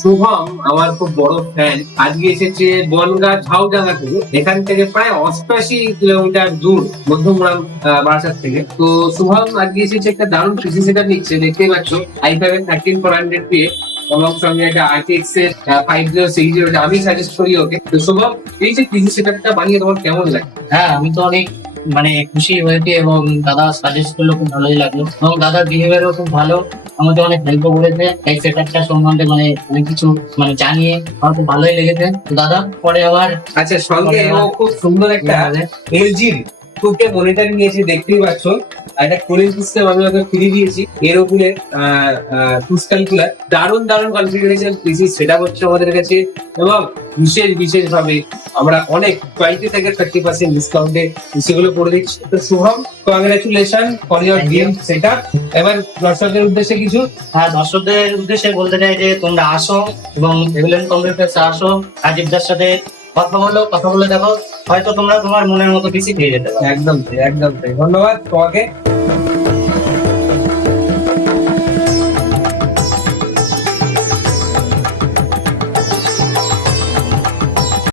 শুভম আমার খুব বড় ফ্যান আজকে এসেছে বনগা ঝাউডাঙ্গা থেকে। এখান থেকে প্রায় অষ্টআশি কিলোমিটার দূর, মধ্যমগ্রাম বারাসাত থেকে। তো শুভম আজকে এসেছে একটা দারুণ নিচ্ছে। দেখতেই পাচ্ছ I five thirteen four hundred পেয়ে এবং সঙ্গে একটা আরটিএক্স এর ফাইভ জিরো সিক্স জিরো আমি সাজেস্ট করি ওকে। তো শুভম এই যে পিসি সেটআপটা বানিয়ে তোমার কেমন লাগে? হ্যাঁ আমি তো অনেক মানে খুশি হয়েছি এবং দাদা সাজেস্ট করল, খুব ভালোই লাগল। এবং দাদার বিহেভিয়ারও খুব ভালো। আমাকে অনেক হেল্প করেছে এই সেটআপটা সম্বন্ধে মানে অনেক কিছু মানে জানিয়ে আমার খুব ভালোই লেগেছে। দাদা পরে আবার আচ্ছা সঙ্গে ও খুব সুন্দর একটা এলজির টুকে মনিটর নিয়েছি দেখতেই পাচ্ছ। একটা কুলিং সিস্টেম আমি ওকে ফ্রি দিয়েছি। এর উপরে টুস ক্যালকুলার দারুণ দারুণ কনফিগারেশন পিসি সেটা হচ্ছে আমাদের কাছে। এবং বিশেষ বিশেষ ভাবে আমরা অনেক টোয়েন্টি থেকে থার্টি পার্সেন্ট ডিসকাউন্টে পিসিগুলো করে দিচ্ছি। তো Shubham congratulation for your. Game set এবার দর্শকদের উদ্দেশ্যে কিছু। হ্যাঁ দর্শকদের উদ্দেশ্যে বলতে চাই যে তোমরা আসো এবং এগুলেন কম্পিউটার্সে আসো। রাজীবদার সাথে কথা বলো কথা বলে দেখো। হয়তো তোমরা তোমার মনের মতো পিসি পেয়ে যেতে পারো। একদম একদম ধন্যবাদ তোমাকে।